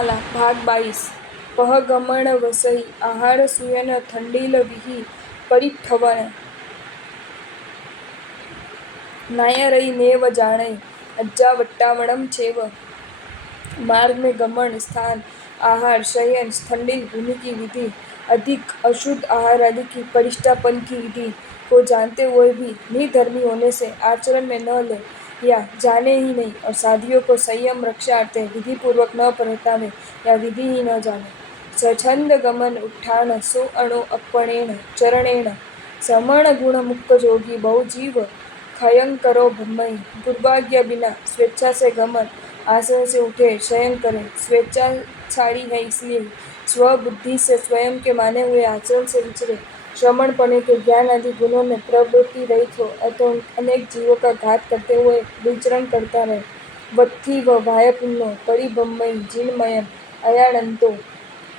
वर्णमाला भाग 22 पहगमन वसई आहार सुयन थंडील विही परिठवण नायरई नेव जाणई अज्जा वट्टावणम छेव मार्ग में गमन स्थान आहार शयन थंडिल भूमि की विधि अधिक अशुद्ध आहार आदि की परिष्टापन की विधि को जानते हुए भी निधर्मी होने से आचरण में न ले या जाने ही नहीं और साधियों को संयम रक्षार्थे विधि पूर्वक न परतावे या विधि ही न जाने स्वच्छंद गमन उत्थान सो अणो अपणेन चरणेन समण गुण मुक्त जोगी बहुजीव खयं करो ब्रह्मई दुर्भाग्य बिना स्वेच्छा से गमन आसन से उठे शयन करे स्वेच्छाचारी है इसलिए स्वबुद्धि से स्वयं के माने हुए आचरण से विचरे श्रमण पने के ज्ञान आदि गुणों में प्रवृत्ति रहित हो अतः अनेक जीवों का घात करते हुए विचरण करता रहे वत्थी व वायपुन्नो परिब्रह्मई जिनमयम अयानंतो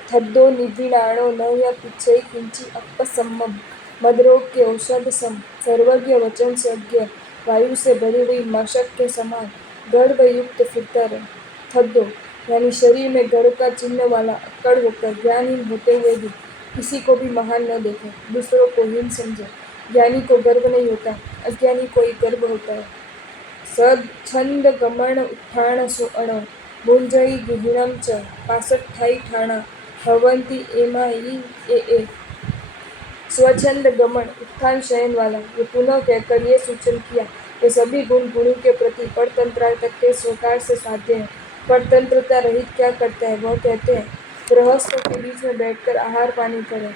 थद्दो निधिनाणो न य पिच्छै किंचि अपसम्मम मदरोग के औषध सम सर्वज्ञ वचन सज्ञ वायु से भरी हुई मशक के समान गर्भ युक्त फिरता रहे थद्दो यानी शरीर में गर्भ का चिन्ह वाला अक्कड़ होकर ज्ञानहीन होते हुए भी किसी को भी महान न देखे दूसरों को हीन समझे ज्ञानी को गर्व नहीं होता अज्ञानी को ही गर्व होता है सच्छंद गमन उत्थान सुअण भूंजई गुहिणम च पासठाई ठाणा भवंती एमाई ए स्वच्छंद गमन उत्थान शयन वाला ये पुनः कहकर ये सूचन किया ये सभी गुण गुणी के प्रति परतंत्रता के स्वकार से साध्य है परतंत्रता रहित क्या करता है वह कहते हैं गृहस्थों के बीच में बैठकर आहार पानी करें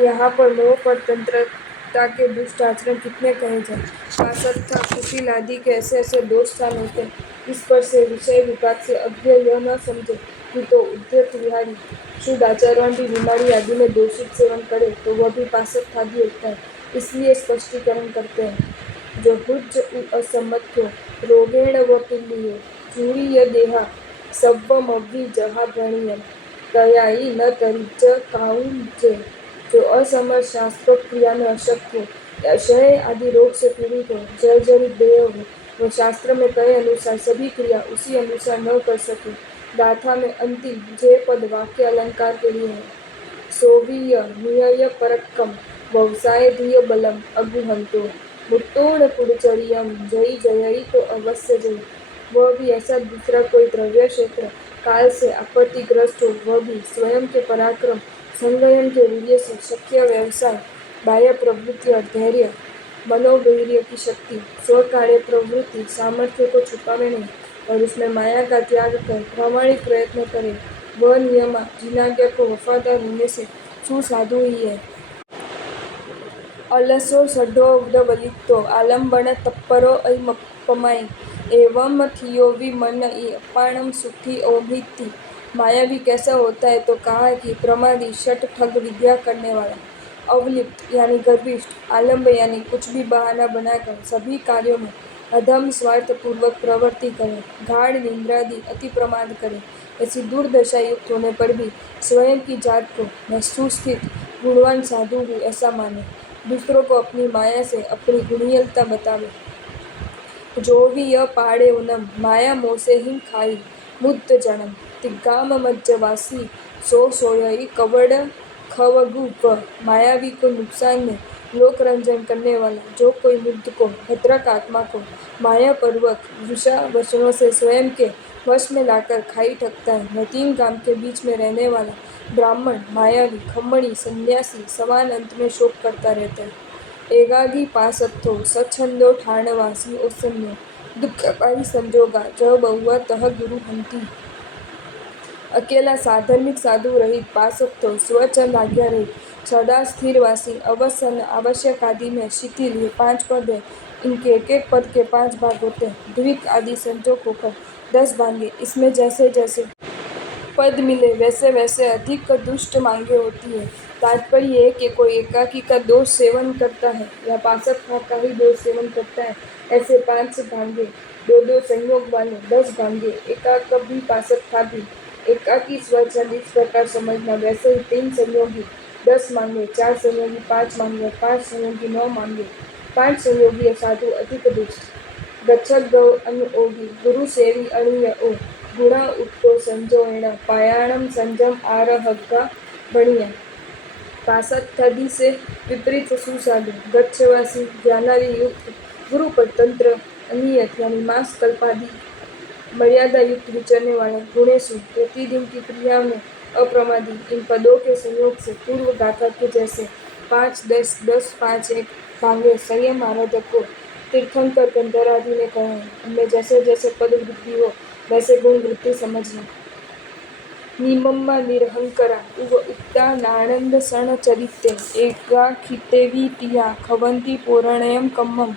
यहाँ पर मोह परतंत्रता के दुष्ट आचरण कितने कहे जाए पासत्था कुटिल आदि के ऐसे ऐसे दोष स्थान होते हैं इस पर से विषय विभाग से अज्ञ यह न समझे कि तो उद्यत विहारी शुद्ध आचरण भी बीमारी आदि में दोषित सेवन करे तो वह भी पासत्थादि होता है इसलिए स्पष्टीकरण करते हैं जो हुज्ज असमर्थ्यो रोगेण व पिल्लियो चूड़ीय देहा सव्वमव्वी जहा भणीयम तयाई न तरिज काउंजे जो असमर्थ शास्त्र क्रिया में अशक्त हो या क्षय आदि रोग से पीड़ित हो जर्जरित देह हो वह शास्त्र में कहे अनुसार सभी क्रिया उसी अनुसार न कर सके गाथा में अंतिम जे पद वाक्य अलंकार के लिए है सोवीय नियय परक्कम व्यवसाय धीय बलम अगुहंतो मुट्टोण पुड़चरियम जय जयई तो अवश्य जय वह भी ऐसा दूसरा कोई द्रव्य क्षेत्र काल से आपत्तिग्रस्त हो वह भी स्वयं के पराक्रम संगयन के वीर्य से शक्य व्यवसाय बाह्य प्रवृत्ति और धैर्य मनोवीर्य की शक्ति स्वकार्य प्रवृत्ति सामर्थ्य को छुपावे नहीं और उसमें माया का त्याग कर प्रामाणिक प्रयत्न करे वह नियमा जिनाज्ञा को वफादार होने से सुसाधु ही है अलसो सढ़ो उदवलितो आलम्बन तप्परो अयमपमाई एवं थियोवी मन अपाणम सुखी ओभिति मायावी कैसा होता है तो कहा है कि प्रमादी शठ ठग विद्या करने वाला अवलिप्त यानी गर्विष्ठ आलम्ब यानी कुछ भी बहाना बनाकर सभी कार्यों में अधम स्वार्थ पूर्वक प्रवृत्ति करे गाढ़ निंद्रादि अति प्रमाद करे ऐसी दुर्दशा युक्त होने पर भी स्वयं की जात को मैं सुस्थित गुणवान साधु हूँ ऐसा माने दूसरों को अपनी माया से अपनी गुणीयलता बतावे जो भी यह पाड़े उनम माया मोह से हिम खाई मुद्द जनम तिग्गाम मज्जवासी सो सोयई कवड़ खवगु व मायावी को नुकसान में लोक रंजन करने वाला जो कोई मुद्द को भद्रक आत्मा को माया पर्वक वृषा वचनों से स्वयं के वश में लाकर खाई ठगता है वह 3 गाम के बीच में रहने वाला ब्राह्मण मायावी खम्मणी सन्यासी समान अंत में शोक करता रहता है एगागी पासत्थो सच्छंदो ठाणवासी ओसन्यो दुखपाई संजोगा जह बहुआ तह गुरु हंती अकेला साधर्मिक साधु रहित पासत्थो स्वचंद आज्ञा रहित सदा स्थिरवासी अवसन आवश्यक आदि में शिथिल ये 5 पद है इनके एक एक पद के 5 भाग होते हैं द्विक आदि संजोग होकर 10 भांगे इसमें जैसे जैसे पद मिले वैसे वैसे अधिक दुष्ट मांगे होती है तात्पर्य है कि कोई एकाकी का दोष सेवन करता है या पासत्था का ही दोष सेवन करता है ऐसे 5 भांगे 2-2 संयोग वाले 10 भांगे एकाक भी पासत्था भी एकाकी स्वचंद इस प्रकार समझना वैसे ही 3 संयोगी 10 मांगे 4 संयोगी 5 मांगे 5 संयोगी 9 मांगे 5 संयोगी साधु अधिक दुष्ट गच्छत गौ अनुयोगी गुरु सेवी अणुय ओ गुण उत्तो संजोयण पायाणम संजम आरहग्गा बणिया पासत्थदि से विपरीत सुसाधु गच्छवासी ज्ञानादि युक्त गुरु पर तंत्र अनियत यानी मास कल्पादि मर्यादा युक्त विचरने वाले गुणेशु प्रतिदिन की क्रिया में अप्रमादी इन पदों के संयोग से पूर्व गाथा के जैसे 5-10-10-5-1 भांगे संयम आराधक को तीर्थंकर कंदरादि ने कहा है। उनमें जैसे जैसे पद वृद्धि हो वैसे गुण वृद्धि समझना। निमम्मा निरहंकरा उव उक्तानानंद सण चरित्ते एकाखितेवीतिया खवंती पौरणयम कम्मम।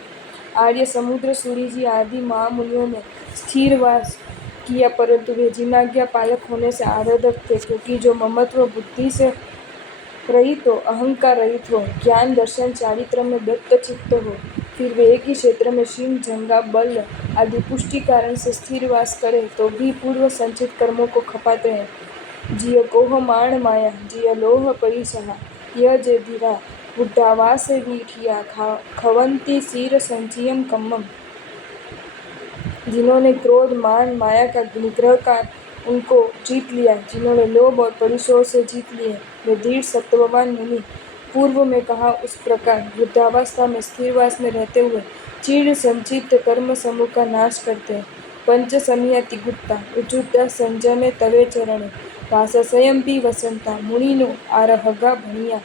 आर्य समुद्र सूरी जी आदि महामुनियों ने स्थिर वास किया परंतु वे जिनाज्ञा पालक होने से आराधक थे, क्योंकि जो ममत्व बुद्धि से रहित हो, अहंकार रहित हो, ज्ञान दर्शन चारित्र में दत्त चित्त हो, फिर वे एक ही क्षेत्र में शीन जंगा बल आदि पुष्टि कारण से स्थिर वास करे तो भी पूर्व संचित कर्मों को खपाते हैं। जिय कोह माण माया जिय लोह परिसहा यह जे धीरा बुढ़ावास वीठिया खवंती सीर संचियम कम्मम। जिन्होंने क्रोध मान माया का निग्रह का उनको जीत लिया, जिन्होंने लोभ और परिसों से जीत लिए, वे दृढ़ सत्ववान मुनि पूर्व में कहा उस प्रकार वृद्धावस्था में स्थिरवास में रहते हुए चीड़ संचित कर्म समूह का नाश करते हैं। पंच समियाति गुप्ता उचुता संजमे तवे चरणे वास स्वयं भी वसंता मुनिनो आरहगा भणिया।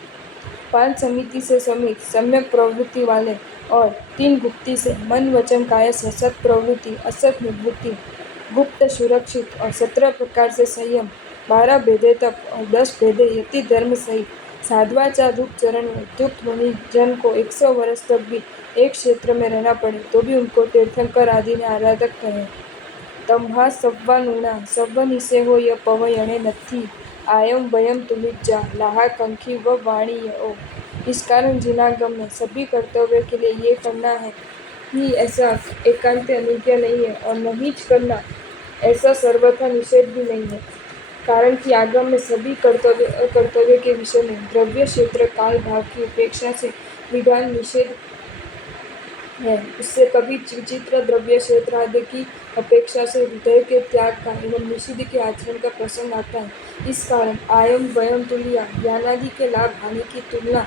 5 समिति से समित सम्यक प्रवृत्ति वाले और 3 गुप्ति से मन वचन काया से सत प्रवृत्ति असत निवृत्ति गुप्त सुरक्षित और 17 प्रकार से संयम 12 भेदे तप और 10 भेदे यति धर्म सहित साध्वाचार रूप चरण में युक्त मुनि जन को 100 वर्ष तक भी एक क्षेत्र में रहना पड़े तो भी उनको तीर्थंकर आदि ने आराधक कहे। तम्हा सव्वा नूना सव्व निसे हो य पवयणे नथी आयम वयम तुलिज्जा लाहा कंखी व वाणी ओ। इस कारण जिनागम में सभी कर्तव्य के लिए ये करना है ही ऐसा एकांत अनुज्ञा नहीं है और नहीं करना ऐसा सर्वथा निषेध भी नहीं है, कारण कि आगम में सभी कर्तव्य अकर्तव्य के विषय में द्रव्य क्षेत्र काल भाव की उपेक्षा से विधान निषेध है। उससे कभी विचित्र द्रव्य क्षेत्र आदि की अपेक्षा से हृदय के त्याग का एवं निषिद्ध के आचरण का प्रसंग आता है। इस कारण आयम वयम तुल्य ज्ञानादि के लाभ हानि की तुलना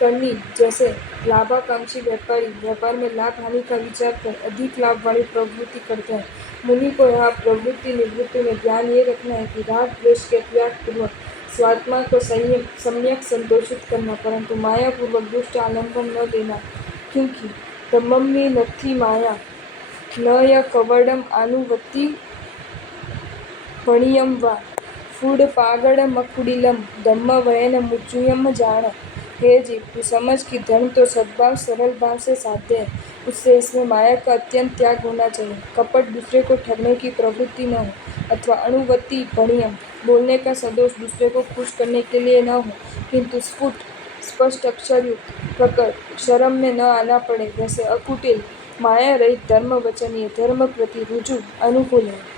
करनी, जैसे लाभाकांक्षी व्यापारी व्यापार में लाभ हानि का विचार कर अधिक लाभ वाली प्रवृत्ति करते हैं। मुनि को यहाँ प्रवृत्ति निवृत्ति में ध्यान ये रखना है कि राग द्वेष के त्याग पूर्वक स्वात्मा को सम्यक संतोषित करना, परंतु माया पूर्वक दुष्ट आलम्बन न देना, क्योंकि ब्रह्मम्मी नथी माया न य कवडम आनुवत्ति भणियम वा फूड पागड़ मकुडिलम धम्म वयन मुचुयम जान। हे जीव, तू समझ कि धर्म तो सद्भाव सरल भाव से साध्य है, उससे इसमें माया का अत्यंत त्याग होना चाहिए। कपट दूसरे को ठगने की प्रवृत्ति न हो, अथवा अणुवत्ति भणियम बोलने का सदोष दूसरे को खुश करने के लिए न हो, किंतु स्फुट स्पष्ट अक्षर युक्त प्रकट शर्म में न आना पड़े, वैसे अकुटिल माया रहित धर्म वचनीय धर्म प्रति रुजु अनुकूल है।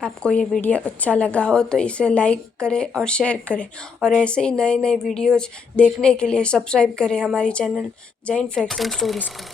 आपको ये वीडियो अच्छा लगा हो तो इसे लाइक करें और शेयर करें, और ऐसे ही नए नए वीडियोज़ देखने के लिए सब्सक्राइब करें हमारी channel Jain facts and stories को।